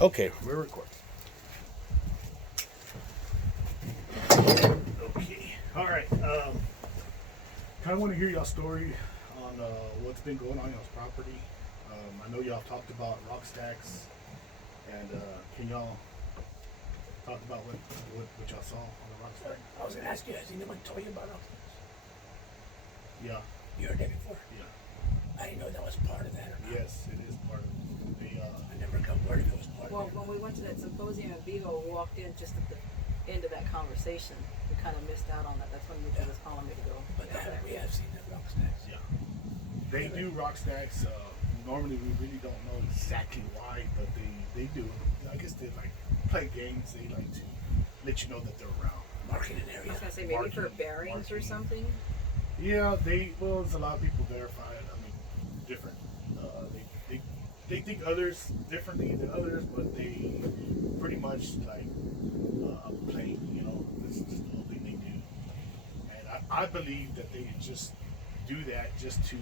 Okay, we're recording. Okay, all right. Kind of want to hear y'all's story on what's been going on y'all's property. I know y'all talked about rock stacks, and can y'all talk about what y'all saw on the rock stack? I was gonna ask you, has anyone told you about rock stacks? Yeah. You heard that before? Yeah. I didn't know that was part of that or not. Yes, it is part of it. I never got word if it was part Well, of it. when we went to that symposium in Vigo, we walked in just at the end of that conversation. We kind of missed out on that. That's when Mitchell was calling me to go. But that, we have seen the rock stacks. Yeah. They do rock stacks. Normally, we really don't know exactly why, but they do. I guess they like play games. They like to let you know that they're around. Marking an I area. was gonna say maybe for bearings or something. Yeah, there's a lot of people verify it. I mean, different. They think others differently than others, but they pretty much like play. You know, this is just the whole thing they do. And I believe that they just do that just to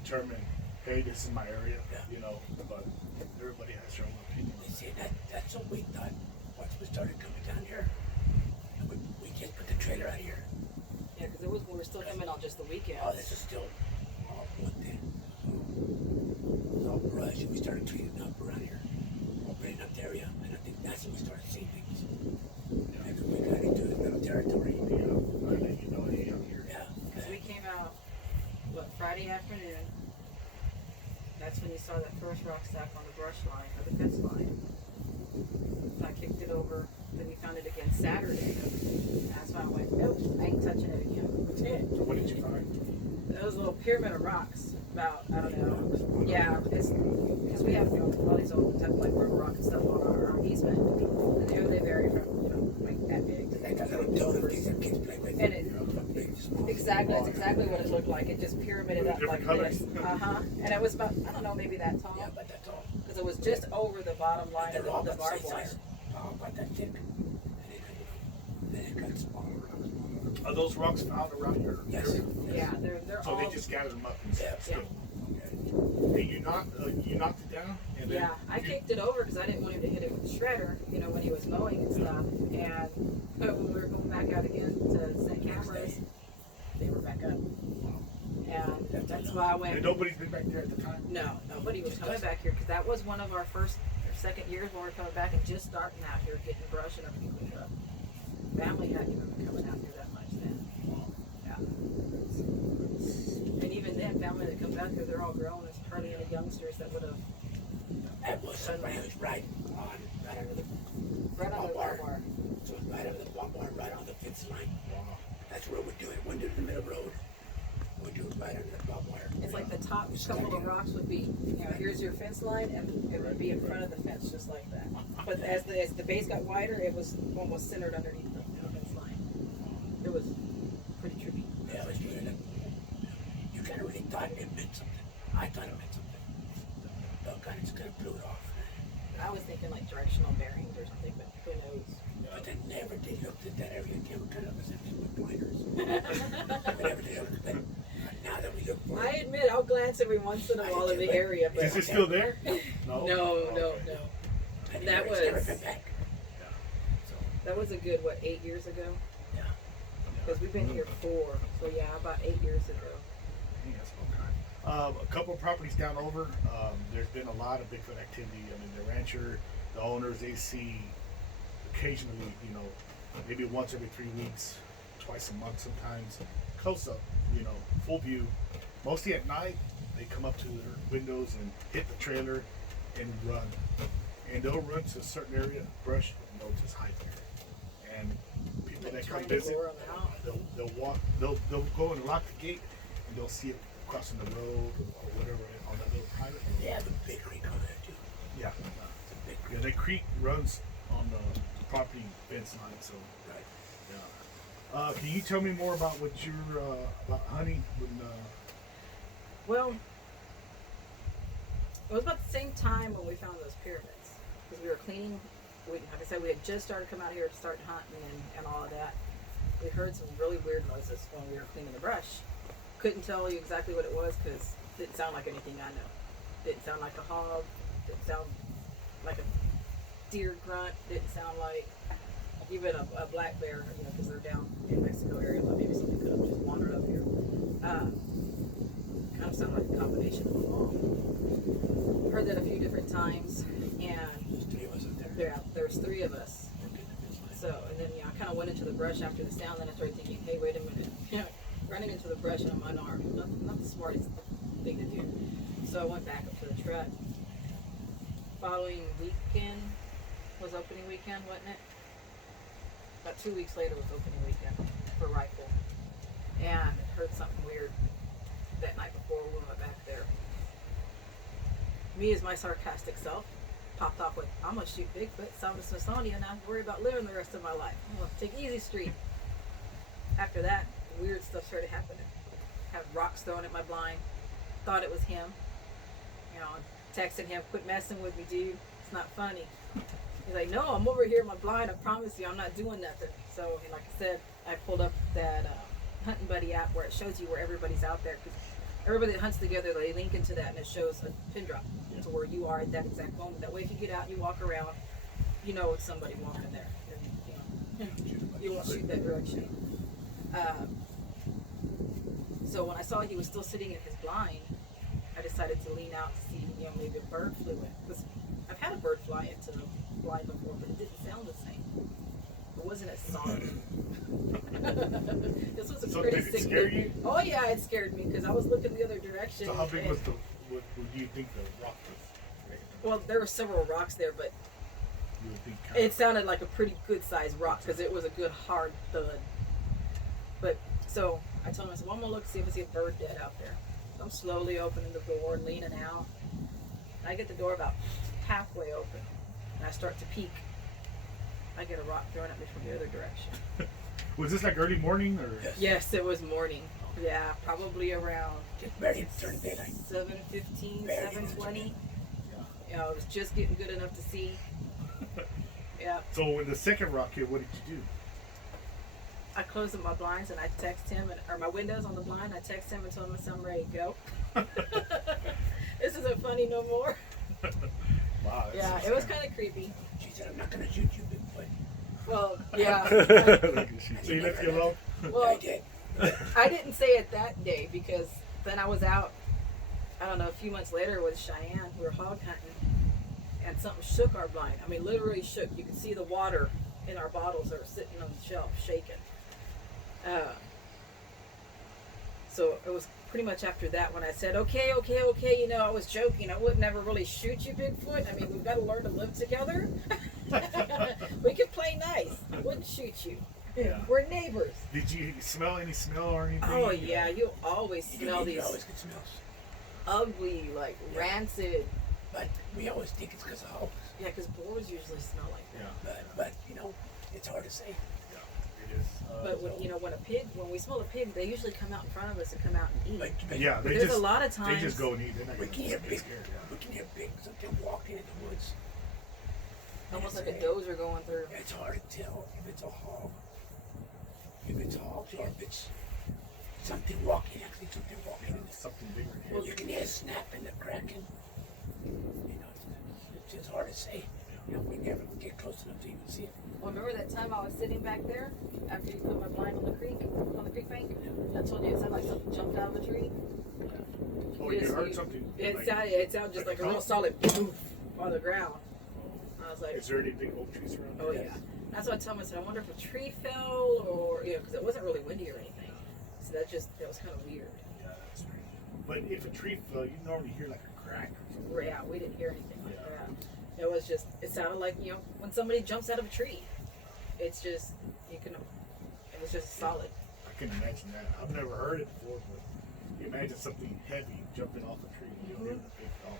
determine, hey, this is my area. Yeah. You know, but everybody has their own opinion. You see, that's what we thought once we started coming down here. And we just put the trailer out here. Yeah, because we were still coming on just the weekends. Oh, this is still all wood then. So, it's all brush, and we started cleaning up around here. Opening up the area, and I think that's when we started seeing things. That's when we got into this little territory. Yeah, I let you know, hey, I'm here. Yeah. Because we came out, Friday afternoon. That's when you saw that first rock stack on the brush line, or the fence line. So I kicked it over, then we found it again Saturday. That's why I went, nope, I ain't touching it again. So what did you find? Those little pyramid of rocks, about, I don't know. Yeah, because we have all these old type of like river rock and stuff on our easement. And they vary from like that big to Like that little donut things that kids play with. And exactly, that's exactly what it looked like. It just pyramided up like Different this. And it was about, I don't know, maybe that tall. Yeah, but that's all. Because it was just over the bottom line They're all of the about the barbed same wire. size. All about that thick. Then it got smaller. Are those rocks found around your Yes. area? Yeah, they're So all. they just gathered them up and Yeah. still. Okay. And you knocked it down? And then Yeah, I kicked it over because I didn't want him to hit it with the shredder, when he was mowing and stuff. But when we were going back out again to set cameras, they were back up. And that's why I went. And nobody's been back there at the time? No, nobody was coming back here because that was one of our first or second years when we were coming back and just starting out here, getting brush and everything cleaned up. Family hadn't even been coming out here that much then. Yeah. And even then, family that comes out here, they're all grown. There's hardly any youngsters that would have. That was somebody who's right under the Right on the barbed wire. So it's right under the barbed wire, right on the fence line. That's where we do it. We do it in the middle of the road. We do it right under the barbed wire. It's like the top couple of rocks would be, here's your fence line, and it would be in front of the fence, just like that. But as the base got wider, it was almost centered underneath the fence line. It was pretty tricky. Yeah, it was really, you kind of really thought it meant something. I thought it meant something. But kind of just kind of blew it off. I was thinking like directional bearings or something, but who knows? But they never did look at that area again. We kind of was empty with blinders. They never did look at that. Now that we look for I it. admit, I'll glance every once in a while in the area, but Is it still there? no. and That never was been back. So, that was a good 8 years ago? yeah. Because we've been here 4, so yeah, about 8 years ago. A couple of properties down over, there's been a lot of Bigfoot activity. I mean, the rancher, the owners, they see occasionally, maybe once every 3 weeks, twice a month sometimes, close up, full view. Mostly at night, they come up to their windows and hit the trailer and run. And they'll run to a certain area, brush, and they'll just hide there. And people that come Trying to visit, lure 'em out. they'll walk, they'll go and lock the gate, and they'll see it crossing the road or whatever on that little private road. They have a big creek over there too. Yeah. It's a big creek. Yeah, the creek runs on the property fence line, so Right. yeah. Can you tell me more about what you're about hunting? Well, it was about the same time when we found those pyramids. Because we were cleaning, like I said, we had just started coming out here to start hunting and all of that. We heard some really weird noises when we were cleaning the brush. Couldn't tell you exactly what it was because it didn't sound like anything I know. Didn't sound like a hog. Didn't sound like a deer grunt. Didn't sound like even a black bear, you know, because they're down in Mexico area. But maybe something could have just wandered up here. Kind of sounded like a combination of them all. Heard that a few different times, and There's 3 of us up there. there's 3 of us. Working the fence line. So, and then I kind of went into the brush after the sound. Then I started thinking, hey, wait a minute. You know, running into the brush and I'm unarmed. Not the smartest thing to do. So I went back up to the truck. Following weekend was opening weekend, wasn't it? About 2 weeks later was opening weekend for rifle. And heard something weird that night before we went back there. Me as my sarcastic self popped off with, I'm gonna shoot Bigfoot, saw the Smithsonian, and I'm worried about living the rest of my life. I'm gonna take easy street. After that, weird stuff started happening. Had rocks thrown at my blind. Thought it was him. You know, texting him, quit messing with me, dude. It's not funny. He's like, no, I'm over here in my blind. I promise you, I'm not doing nothing. So, like I said, I pulled up that Hunting Buddy app where it shows you where everybody's out there. Because everybody that hunts together, they link into that and it shows a pin drop to where you are at that exact moment. That way, if you get out and you walk around, you know it's somebody walking there. And, you know, you won't shoot that direction. So when I saw he was still sitting in his blind, I decided to lean out to see, you know, maybe a bird flew in. Because I've had a bird fly into the blind before, but it didn't sound the same. It wasn't as solid. This was a So pretty did it sick scare thing. you? Oh yeah, it scared me because I was looking the other direction. So how big and- was what do you think the rock was? Well, there were several rocks there, but You would think it sounded like a pretty good sized rock because it was a good hard thud. But so I told him, I said, well, I'm gonna look see if I see a bird dead out there. So I'm slowly opening the door, leaning out. And I get the door about halfway open, and I start to peek. I get a rock thrown at me from the other direction. Was this like early morning or? Yes. Yes, it was morning. Yeah, probably around Just ready to turn daylight. 7:15, Barely 7:20. You know, it was just getting good enough to see. Yeah. So when the second rock hit, what did you do? I closed up my blinds and I text him, or my windows on the blind. I text him and told him I'm ready to go. This isn't funny no more. Wow. Yeah, it was kind of creepy. She said, I'm not going to shoot you, Bigfoot. Well, yeah. So you left you alone? Well, I did. I didn't say it that day because then I was out, I don't know, a few months later with Cheyenne. We were hog hunting and something shook our blind. I mean, literally shook. You could see the water in our bottles that were sitting on the shelf shaking. So it was pretty much after that when I said, okay, you know, I was joking. I would never really shoot you, Bigfoot. I mean, we've got to learn to live together. We could play nice. I wouldn't shoot you. Yeah. We're neighbors. Did you smell any smell or anything? Oh yeah, you always smell You these always get smells. ugly, like rancid. But we always think it's because of hogs. Yeah, because boars usually smell like that. Yeah. But, you know, it's hard to say. Yeah. It is. But when we smell a pig, they usually come out in front of us and come out and eat. But Yeah, But they there's just a lot of they times. just go and eat. They're not we gonna can hear get big, scared. we can hear big something walking in the woods. almost like a dozer going through. It's hard to tell if it's a hog, if it's hogs, or if it's something walking, actually something walking. Something bigger. Well, you can hear a snap and the cracking. You know, it's just hard to say. You know, we never get close enough to even see it. Well, remember that time I was sitting back there after you put my blind on the creek bank? I told you it sounded like something jumped out of a tree. Oh, you heard something? It sounded just like a real solid poof on the ground. I was like, Is there any big oak trees around? oh yeah. That's what I told myself. I wonder if a tree fell or, because it wasn't really windy or anything. So that was kind of weird. Yeah, that's strange. But if a tree fell, you normally hear like a crack or something. Yeah, we didn't hear anything like that. It was just, it sounded like, when somebody jumps out of a tree. It's just, it was just solid. I can imagine that. I've never heard it before, but you imagine something heavy jumping off a tree. You don't hear the big thump.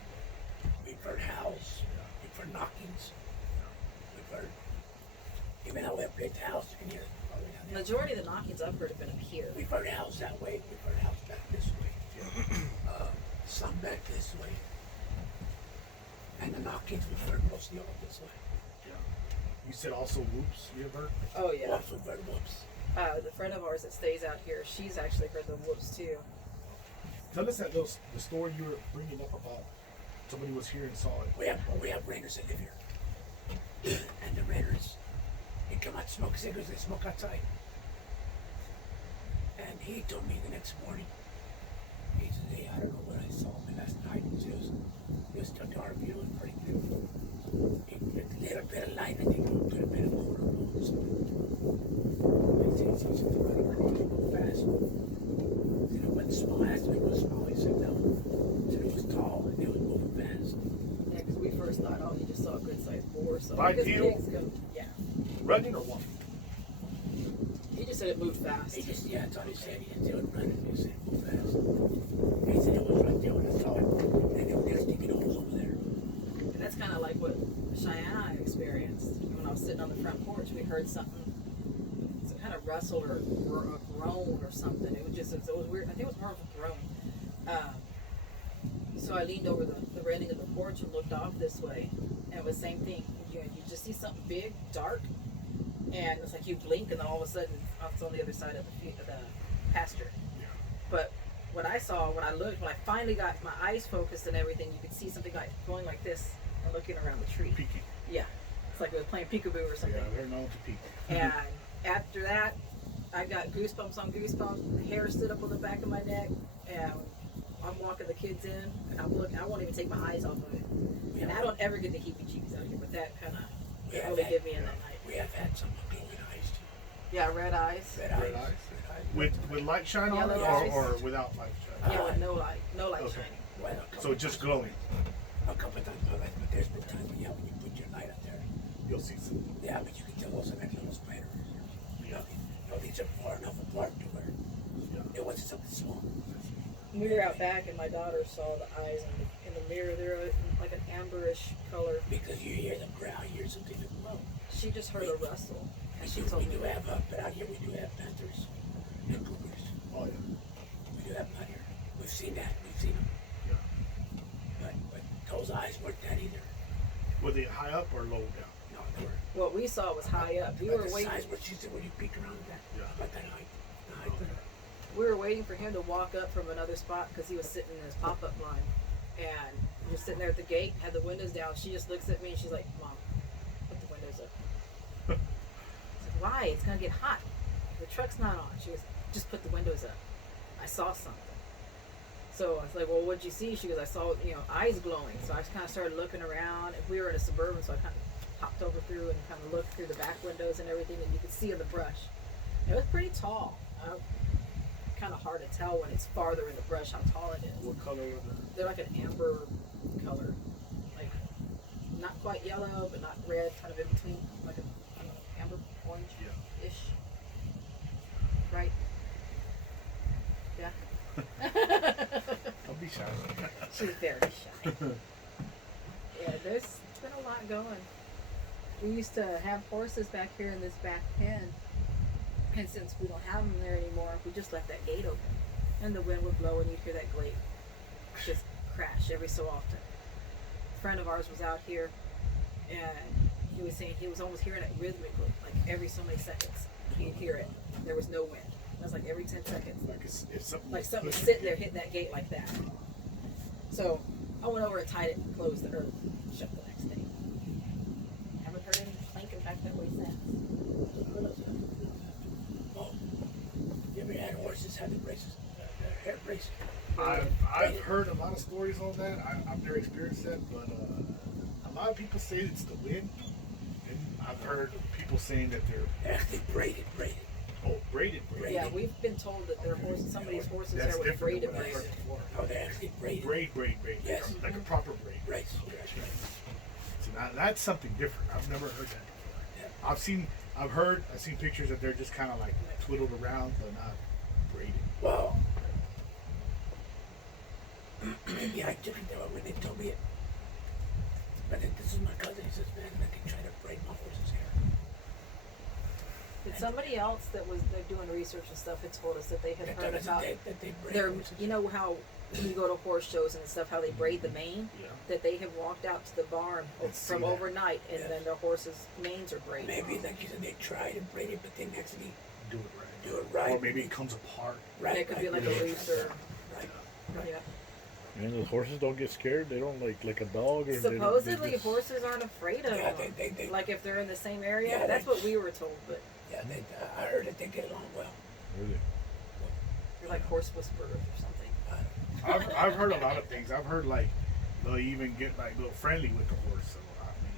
We've heard howls, we've heard knockings, we've heard, even though we have a big house, you can hear it. Probably down there. Majority of the knockings I've heard have been up here. We've heard howls that way, we've heard howls back this way, some back this way. And the knockings we've heard mostly all this way. Yeah. You said also whoops. You ever heard? Oh yeah. Also heard whoops. The friend of ours that stays out here, she's actually heard the whoops too. Tell us the story you were bringing up about somebody was here and saw it. We have rangers that live here. And the renters, they come out to smoke cigarettes, they smoke outside. And he told me the next morning, he said, hey, I don't know what I saw last night. It was still dark, it was pretty good. He put a little bit of light, I think he put a bit of motor on or something. I said, he said, running fast. He said, it wasn't small, I asked him if it was small, he said, no. He said, it was tall, and it was moving fast. Yeah, because we first thought, oh, you just saw a good sized boar. So Bipedal? Yeah. Running or walking? He just said it moved fast. He just, yeah, that's all he said. He didn't say it was running, he said it moved fast. He said it was right there when I saw it. And they were sticking holes over there. And that's kind of like what Cheyenne and I experienced. When I was sitting on the front porch, we heard something, some kind of rustle or a groan or something. It was just, it was weird. I think it was more of a groan. So I leaned over the railing of the porch and looked off this way. And it was the same thing. You just see something big, dark, and it's like you blink and then all of a sudden it's on the other side of the pasture. Yeah. But what I saw when I looked, when I finally got my eyes focused and everything, you could see something like going like this and looking around the tree. Peeking. Yeah. It's like it was playing peekaboo or something. Yeah, they're known to peek. And after that, I got goosebumps on goosebumps. The hair stood up on the back of my neck, and I'm walking the kids in, and I'm looking. I won't even take my eyes off of it. And I don't ever get the heebie-jeebies out here, but that kind of really did me in that night. We have had some glowing eyes too. Yeah, red eyes. Red Red eyes. eyes? With light shine on it, Yellow eyes. or without light shine? Yeah, with no light Okay. shining. Well, So it's just glowing. a couple of times in my life, but there's been times when, when you put your light up there, You'll see some. yeah, but you can tell those are like little spiders. Yeah. These are far enough apart to where Yeah. it wasn't something small. We were out back, and my daughter saw the eyes in the mirror. They're like an amberish color. Because you hear them growl, you hear something that glow. She just heard a rustle, and she We told me. do have, but out here we do have panthers and cougars. Oh, yeah. We do have them out here. We've seen that. We've seen them. Yeah. But those eyes weren't that either. Were they high up or low down? No, they were. What we saw was high up. We About were the waiting. size where she said when you peek around that. Yeah. About that height. The height. Okay. We were waiting for him to walk up from another spot because he was sitting in his pop-up line, and we're sitting there at the gate, had the windows down. She just looks at me and she's like, "Mom, put the windows up." I said, "Why? It's gonna get hot. The truck's not on." She goes, "Just put the windows up. I saw something." So I was like, "Well, what'd you see?" She goes, "I saw, eyes glowing." So I just kind of started looking around. And we were in a Suburban, so I kind of hopped over through and kind of looked through the back windows and everything, and you could see in the brush. It was pretty tall. Kind of hard to tell when it's farther in the brush how tall it is. What color were they? They're like an amber color, like not quite yellow, but not red, kind of in between, like I don't know, amber orange-ish. Right? Yeah. Don't be shy. She's very shy. Yeah, there's been a lot going. We used to have horses back here in this back pen. And since we don't have them there anymore, we just left that gate open. And the wind would blow and you'd hear that gate just crash every so often. A friend of ours was out here and he was saying he was almost hearing it rhythmically, like every so many seconds. He'd hear it. There was no wind. It was like every 10 seconds. If something Like was something pushing sitting you. there hitting that gate like that. So I went over and tied it and closed it, or shut the next day. Haven't heard any clanking back that way since. Oh, you ever had horses have the braces? Hair braces? I've heard a lot of stories on that. I've never experienced that, but a lot of people say it's the wind. And I've heard people saying that they're Actually braided. braided. Yeah, we've been told that their horses, some of these horses That's there with different braided than what I've braces. heard before. Oh, they're actually braided. Braid. Yes. Like a proper braid. Right, that's right. So that's something different. I've never heard that before. Yeah. I've seen pictures that they're just kind of like twiddled around, but not braided. Well, yeah, I took it there when they told me it. But then this is my cousin. He says, man, I can try to braid my horse's hair. Did somebody else that was they're doing research and stuff had told us that they had They heard told us about that they braid their, horses. you know how when you go to horse shows and stuff, how they braid the mane? Yeah. That they have walked out to the barn And see from that. overnight and Yes. then their horses' manes are braided. Maybe, like you said, they tried and braid it, but they actually Do it right. do it right. Or maybe it comes apart. right. It could be like a looser. Right. Yeah. And the horses don't get scared. They don't like a dog or. Supposedly, they just, horses aren't afraid of Yeah, them. they Like if they're in the same area, Yeah, that's they- what we were told. But yeah, I heard that they get along well. really. they're like horse whisperers or something. I've heard a lot of things. I've heard like they'll even get like a little friendly with the horse. So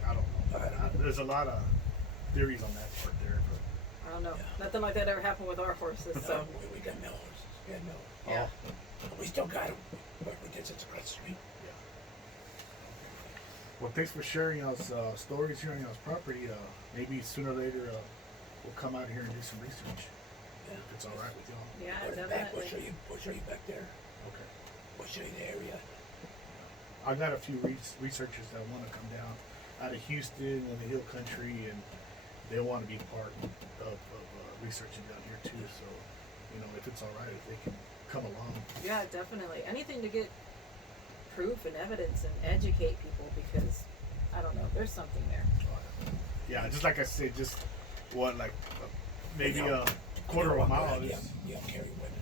I don't know. There's a lot of theories on that part there. I don't know. Yeah. Nothing like that ever happened with our horses. So We got no horses. We had no. But, yeah. We still got them, but we just across the street. Well, thanks for sharing us stories here on y'all's property. Maybe sooner or later we'll come out here and do some research. Yeah. If it's all right with y'all. Yeah, Put it back. definitely. We'll show you back there. Okay. We'll show you the area. I got a few researchers that want to come down out of Houston and the Hill Country, and they want to be part of researching down here too. So, if it's all right, if they can come along. Yeah, definitely. Anything to get proof and evidence and educate people because I don't know. There's something there. Yeah, just like I said, just maybe Yeah. a quarter of a mile. Yeah, Is, yeah, carry weapons.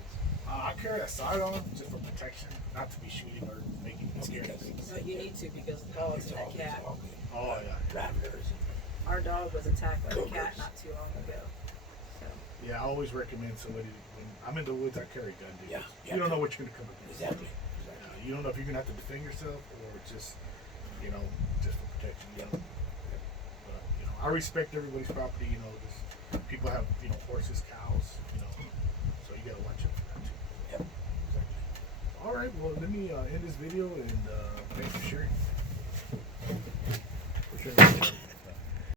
I carry a sidearm just for protection, not to be shooting or making scary things. But you need to because the dogs and that cat. Oh yeah. Rattlers. Our dog was attacked by a cat not too long ago. So Yeah, I always recommend somebody when I'm in the woods, I carry a gun, dude. Yeah, You don't know what you're gonna come against. Exactly. You don't know if you're gonna have to defend yourself or just, just for protection. But I respect everybody's property. Just people have horses, cows. So you gotta watch out for that too. Yep. Exactly. All right, well let me end this video and thanks for sharing.